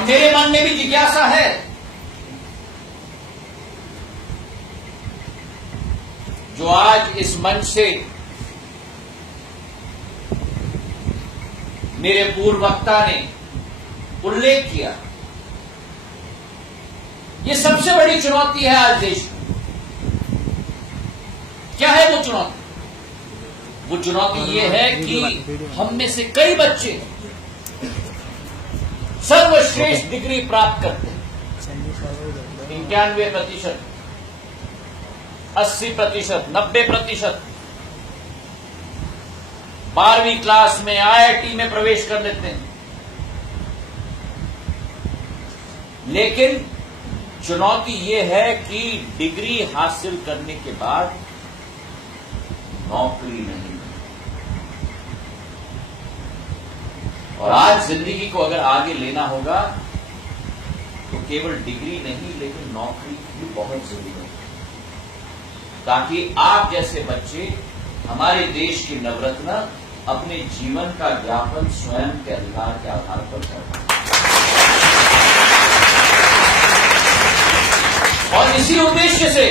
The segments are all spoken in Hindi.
अब मेरे मन में भी जिज्ञासा है, जो आज इस मंच से मेरे पूर्व वक्ता ने उल्लेख किया, ये सबसे बड़ी चुनौती है आज देश में। क्या है वो चुनौती? वो चुनौती ये है कि हम में से कई बच्चे सर्वश्रेष्ठ डिग्री प्राप्त करते हैं, 91%, 80%, 90%, 12वीं क्लास में IIT में प्रवेश कर लेते हैं। लेकिन चुनौती ये है कि डिग्री हासिल करने के बाद नौकरी नहीं। और आज जिंदगी को अगर आगे लेना होगा तो केवल डिग्री नहीं, लेकिन नौकरी भी बहुत जरूरी है, ताकि आप जैसे बच्चे, हमारे देश के नवरत्न, अपने जीवन का यापन स्वयं के अधिकार के आधार पर कर पाए। और इसी उद्देश्य से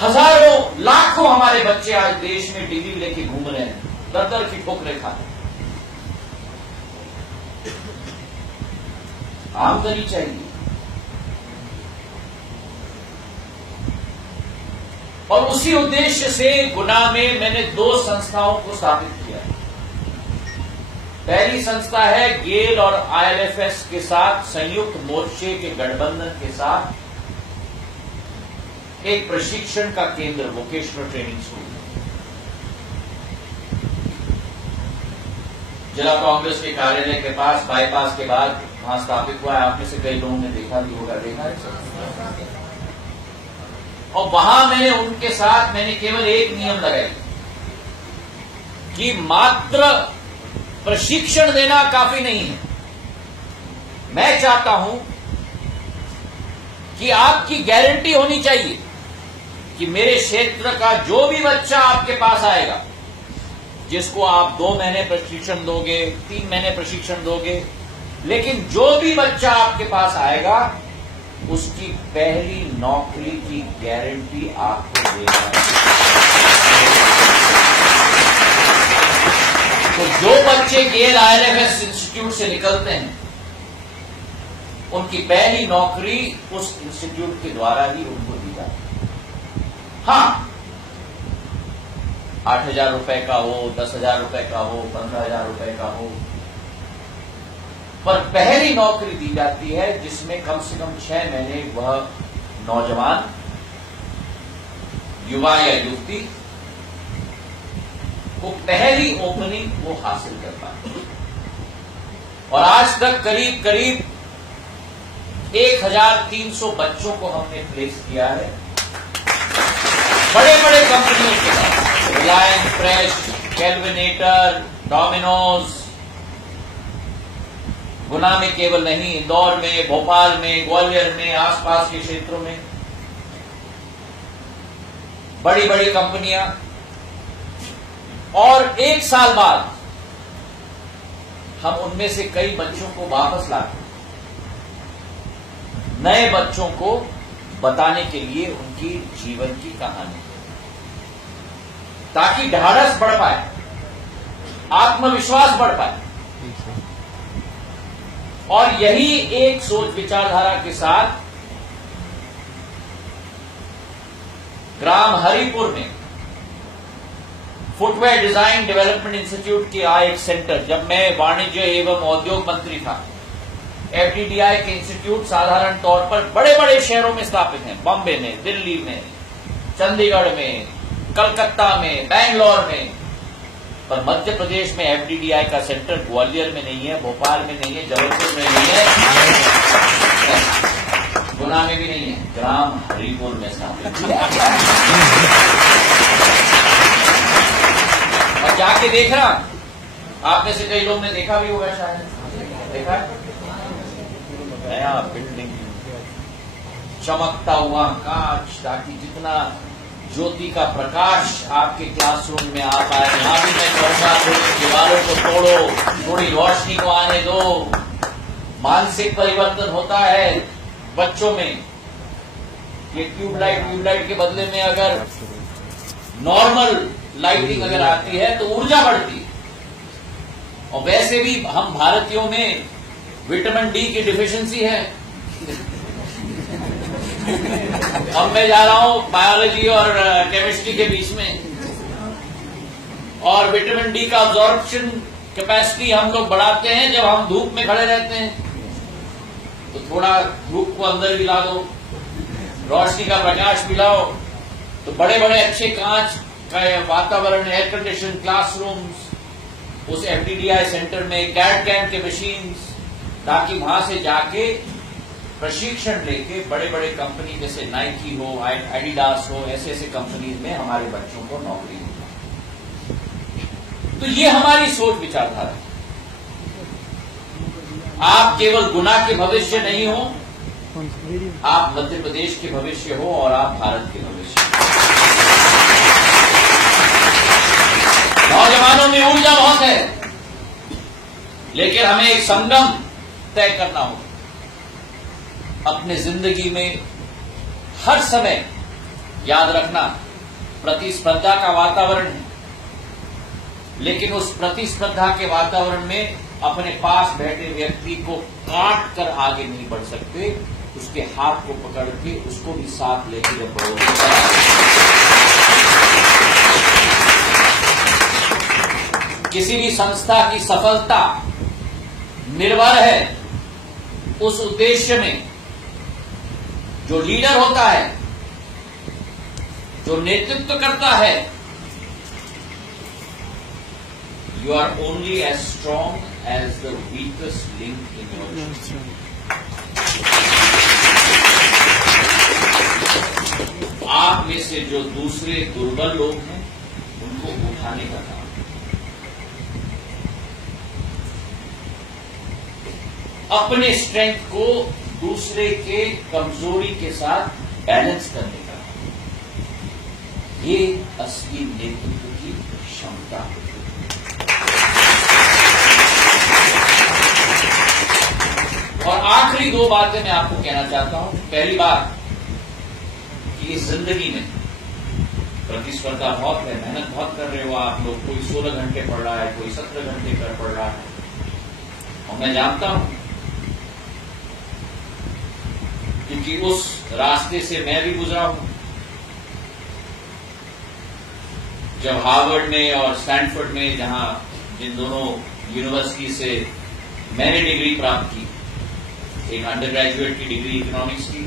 हजारों लाखों हमारे बच्चे आज देश में डिग्री लेके घूम रहे हैं, दर की ठोकरें खाते। आमदनी चाहिए, और उसी उद्देश्य से गुना में मैंने 2 संस्थाओं को स्थापित किया है। पहली संस्था है गेल और ILFS के साथ संयुक्त मोर्चे के गठबंधन के साथ एक प्रशिक्षण का केंद्र, वोकेशनल ट्रेनिंग स्कूल, जिला कांग्रेस के कार्यालय के पास बाईपास के बाद वहां स्थापित हुआ है। आप में से कई लोगों ने देखा भी होगा, देखा है। और वहां मैंने केवल एक नियम लगाई कि मात्र प्रशिक्षण देना काफी नहीं है। मैं चाहता हूं कि आपकी गारंटी होनी चाहिए कि मेरे क्षेत्र का जो भी बच्चा आपके पास आएगा, जिसको आप 2 महीने प्रशिक्षण दोगे, 3 महीने प्रशिक्षण दोगे, लेकिन जो भी बच्चा आपके पास आएगा उसकी पहली नौकरी की गारंटी आपको देगा। तो जो बच्चे गेल ILFS इंस्टीट्यूट से निकलते हैं, उनकी पहली नौकरी उस इंस्टीट्यूट के द्वारा ही उनको दी जाती है। हाँ, 8,000 रुपए का हो, 10,000 रुपए का हो, 15,000 रुपए का हो, पर पहली नौकरी दी जाती है जिसमें कम से कम 6 महीने वह नौजवान, युवा या युवती को पहली ओपनिंग वो हासिल कर पाए। और आज तक करीब करीब 1,300 बच्चों को हमने प्लेस किया है बड़े बड़े कंपनियों के साथ, रिलायंस फ्रेश, कैलविनेटर, डोमिनोज, गुना में केवल नहीं, इंदौर में, भोपाल में, ग्वालियर में, आसपास के क्षेत्रों में बड़ी बड़ी कंपनियां। और 1 साल बाद हम उनमें से कई बच्चों को वापस लाते, नए बच्चों को बताने के लिए उनकी जीवन की कहानी, ताकि ढाढ़स बढ़ पाए, आत्मविश्वास बढ़ पाए। और यही एक सोच विचारधारा के साथ ग्राम हरिपुर में फुटवेयर डिजाइन डेवलपमेंट इंस्टीट्यूट के एक सेंटर, जब मैं वाणिज्य एवं उद्योग मंत्री था, FDDI के इंस्टीट्यूट साधारण तौर पर बड़े बड़े शहरों में स्थापित हैं, बॉम्बे में, दिल्ली में, चंडीगढ़ में, कलकत्ता में, बैंगलोर में, पर मध्य प्रदेश में FDDI का सेंटर ग्वालियर में नहीं है, भोपाल में नहीं है, जबलपुर में नहीं है, गुना में भी नहीं है, ग्राम हरिपुर में स्थापित। और जाके देखना, आप में से कई लोग ने देखा भी होगा, शायद देखा है, नया बिल्डिंग, चमकता हुआ कांच, ताकि जितना ज्योति का प्रकाश आपके क्लासरूम में आ पाए। यहां भी मैं कहूंगा, दीवारों को तोड़ो, थोड़ी रोशनी को आने दो। मानसिक परिवर्तन होता है बच्चों में। ये ट्यूबलाइट के बदले में अगर नॉर्मल लाइटिंग अगर आती है तो ऊर्जा बढ़ती है। और वैसे भी हम भारतीयों में विटामिन डी की डिफिशियंसी है। अब मैं जा रहा हूं बायोलॉजी और केमिस्ट्री के बीच में, और विटामिन डी का अब्जॉर्प्शन कैपेसिटी हम लोग बढ़ाते हैं जब हम धूप में खड़े रहते हैं। तो थोड़ा धूप को अंदर भी ला दो, रोशनी का प्रकाश भी लाओ, तो बड़े बड़े अच्छे कांच का वातावरण, एयर कंडीशन क्लासरूम्स, उस एफडीडीआई सेंटर में कैट कैम के मशीन्स, ताकि वहां से जाके प्रशिक्षण लेके बड़े बड़े कंपनी जैसे नाइकी हो, एडिडास हो, ऐसे ऐसे कंपनीज में हमारे बच्चों को नौकरी हो। तो ये हमारी सोच विचारधारा है। आप केवल गुना के भविष्य नहीं हो, आप मध्य प्रदेश के भविष्य हो और आप भारत के भविष्य हो। नौजवानों में ऊर्जा बहुत है, लेकिन हमें एक संगम तय करना होगा। अपने जिंदगी में हर समय याद रखना, प्रतिस्पर्धा का वातावरण है, लेकिन उस प्रतिस्पर्धा के वातावरण में अपने पास बैठे व्यक्ति को काट कर आगे नहीं बढ़ सकते। उसके हाथ को पकड़ के उसको भी साथ लेके जब बढ़ोगे। किसी भी संस्था की सफलता निर्भर है उस उद्देश्य में। जो लीडर होता है, जो नेतृत्व करता है, you are only as strong as the weakest link in your chain. आप में से जो दूसरे दुर्बल लोग हैं, उनको उठाने का काम। अपने स्ट्रेंथ को दूसरे के कमजोरी के साथ बैलेंस करने का, ये असली नेतृत्व की क्षमता है। और आखिरी दो बातें मैं आपको कहना चाहता हूं। पहली बात कि इस जिंदगी में प्रतिस्पर्धा बहुत है, मेहनत बहुत कर रहे हो आप लोग। कोई 16 घंटे पढ़ रहा है, कोई 17 घंटे कर पढ़ रहा है, और मैं जानता हूं क्योंकि उस रास्ते से मैं भी गुजरा हूं। जब हार्वर्ड में और स्टैनफोर्ड में, जहां जिन दोनों यूनिवर्सिटी से मैंने डिग्री प्राप्त की, एक अंडर ग्रेजुएट की डिग्री इकोनॉमिक्स की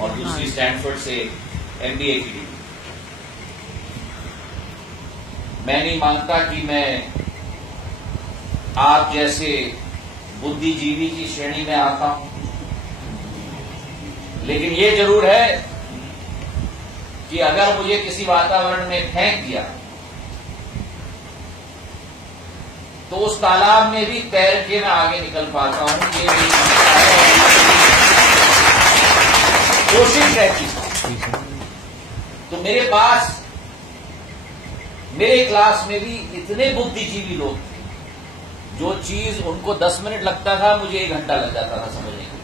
और दूसरी स्टैनफोर्ड से एमबीए की डिग्री। मैं नहीं मानता कि मैं आप जैसे बुद्धिजीवी की श्रेणी में आता हूं, लेकिन ये जरूर है कि अगर मुझे किसी वातावरण में फेंक दिया तो उस तालाब में भी तैर के मैं आगे निकल पाता हूं। ये मेरी क्षमता है, कोशिश रहती है। तो मेरे पास, मेरे क्लास में भी इतने बुद्धिजीवी लोग थे, जो चीज उनको 10 मिनट लगता था, मुझे 1 घंटा लग जाता था समझने के।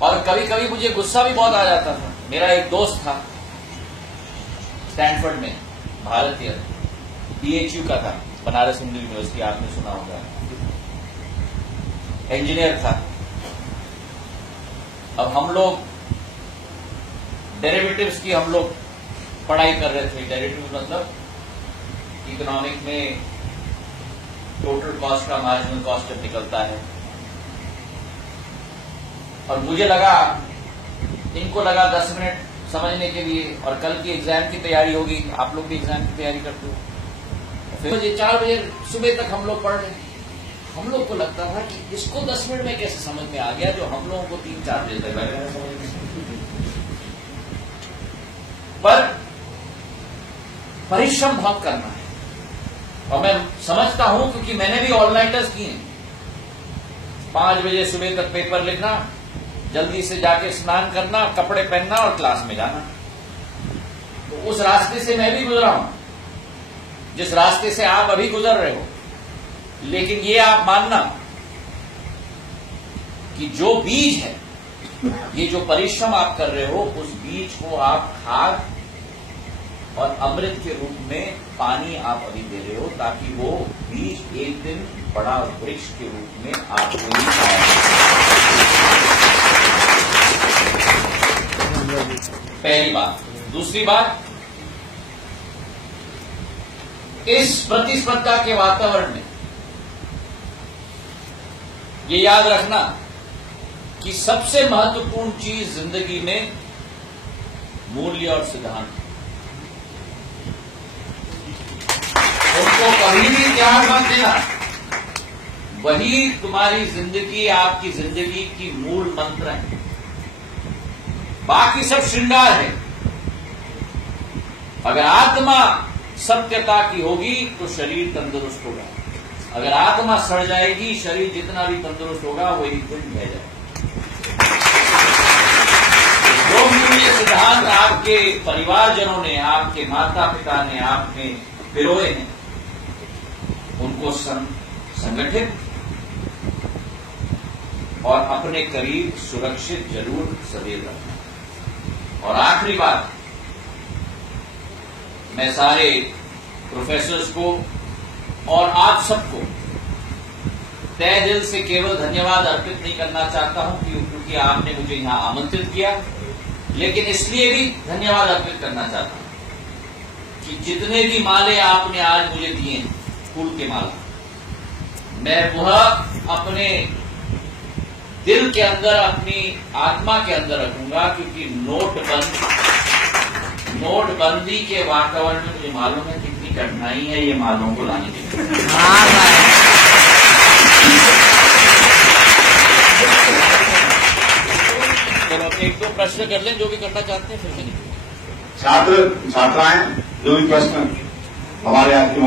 और कभी कभी मुझे गुस्सा भी बहुत आ जाता था। मेरा एक दोस्त था स्टैनफोर्ड में, भारतीय, बीएचयू का था, बनारस हिंदू यूनिवर्सिटी, आपने सुना होगा, इंजीनियर था। अब हम लोग डेरिवेटिव्स की हम लोग पढ़ाई कर रहे थे। डेरिवेटिव मतलब इकोनॉमिक में टोटल कॉस्ट का मार्जिनल कॉस्ट जब निकलता है। और मुझे लगा, इनको लगा 10 मिनट समझने के लिए, और कल की एग्जाम की तैयारी होगी, आप लोग भी एग्जाम की तैयारी करते हो। फिर 4 बजे सुबह तक हम लोग पढ़ रहे। हम लोग को लगता था कि इसको 10 मिनट में कैसे समझ में आ गया, जो हम लोगों को 3-4 बजे तक लग रहा है। पर परिश्रम बहुत करना है, और मैं समझता हूं क्योंकि मैंने भी ऑल नाइटर्स किए। 5 बजे सुबह तक पेपर लिखना, जल्दी से जाके स्नान करना, कपड़े पहनना और क्लास में जाना। तो उस रास्ते से मैं भी गुजरा हूं। जिस रास्ते से आप अभी गुजर रहे हो, लेकिन ये आप मानना कि जो बीज है, ये जो परिश्रम आप कर रहे हो, उस बीज को आप खाद और अमृत के रूप में पानी आप अभी दे रहे हो, ताकि वो बीज एक दिन बड़ा वृक्ष के रूप में आपको ही पहली बात। दूसरी बात, इस प्रतिस्पर्धा के वातावरण में ये याद रखना कि सबसे महत्वपूर्ण चीज जिंदगी में मूल्य और सिद्धांत, उनको कभी भी त्याग मत देना। वही तुम्हारी जिंदगी, आपकी जिंदगी की मूल मंत्र है। बाकी सब श्रृंगार है। अगर आत्मा सत्यता की होगी तो शरीर तंदुरुस्त होगा। अगर आत्मा सड़ जाएगी, शरीर जितना भी तंदुरुस्त होगा वो एक दिन बह जाएगा। जो मूल्य सिद्धांत आपके परिवारजनों ने, आपके माता पिता ने आपने पिरोए हैं, उनको संगठित और अपने करीब सुरक्षित जरूर सदैव रखना। और आखिरी बात, मैं सारे प्रोफेसर्स को और आप सबको तहे दिल से केवल धन्यवाद अर्पित नहीं करना चाहता हूं क्योंकि आपने मुझे यहां आमंत्रित किया, लेकिन इसलिए भी धन्यवाद अर्पित करना चाहता हूं कि जितने भी माले आपने आज मुझे दिए, फूल के माला, मैं वह अपने दिल के अंदर, अपनी आत्मा के अंदर रखूंगा, क्योंकि नोटबंदी के वातावरण में मुझे मालूम है कितनी कठिनाई है ये मालों को लाने के लिए। चलो एक दो प्रश्न कर लें, जो भी करना चाहते हैं, फिर से छात्र छात्राएं जो भी प्रश्न हमारे यहाँ की